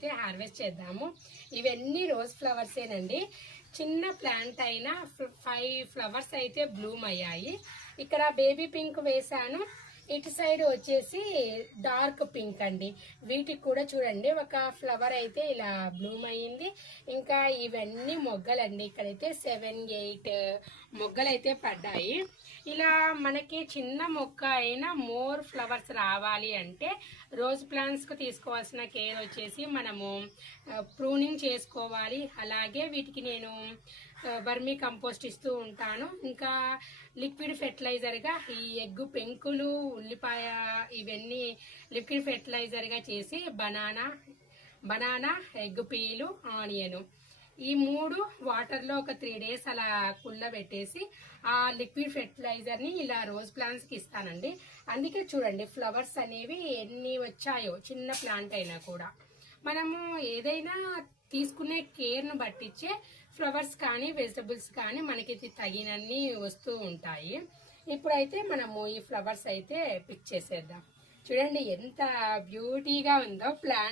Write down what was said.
అయితే హార్వెస్ట్ చేద్దాము. ఇవన్నీ రోజ్ ఫ్లవర్సేనండి. చిన్న ప్లాంట్ అయినా 5 ఫ్లవర్స్ అయితే బ్లూమ్ అయ్యాయి. ఇక్కడ బేబీ పింక్ వేసాను. ఇటు సైడ్ వచ్చేసి డార్క్ పింక్ అండి. వీటికి కూడా చూడండి ఒక ఫ్లవర్ అయితే ఇలా బ్లూమ్ అయ్యింది. ఇంకా ఇవన్నీ మొగ్గలండి. ఇక్కడైతే 7, 8 మొగ్గలు అయితే పడ్డాయి. ఇలా మనకి చిన్న మొక్క అయినా మోర్ ఫ్లవర్స్ రావాలి అంటే రోజ్ ప్లాంట్స్ కు తీసుకోవాల్సిన కేర్ వచ్చేసి మనము ప్రూనింగ్ చేసుకోవాలి. అలాగే వీటికి నేను వర్మీ కంపోస్ట్ ఇస్తూ ఉంటాను. ఇంకా లిక్విడ్ ఫెర్టిలైజర్ గా ఈ ఎగ్ పెంకులు, ఉల్లిపాయ ఇవన్నీ లిక్విడ్ ఫెర్టిలైజర్ గా చేసి బనానా ఎగ్ పీలు, ఆనియన్ ఈ 3 వాటర్ లో ఒక 3 days అలా కుళ్ళబెట్టేసి ఆ లిక్విడ్ ఫెర్టిలైజర్ ని ఇలా రోజ్ ప్లాంట్స్ కి ఇస్తానండి. అందుకే చూడండి ఫ్లవర్స్ అనేవి ఎన్ని వచ్చాయో. చిన్న ప్లాంట్ అయినా కూడా మనము ఏదైనా తీసుకునే కేర్ ను బట్టించే ఫ్లవర్స్ కానీ వెజిటబుల్స్ కానీ మనకి తగినన్ని వస్తూ ఉంటాయి. ఇప్పుడైతే మనము ఈ ఫ్లవర్స్ అయితే పిక్ చేసేద్దాం. చూడండి ఎంత బ్యూటీగా ఉందో ప్లాంట్.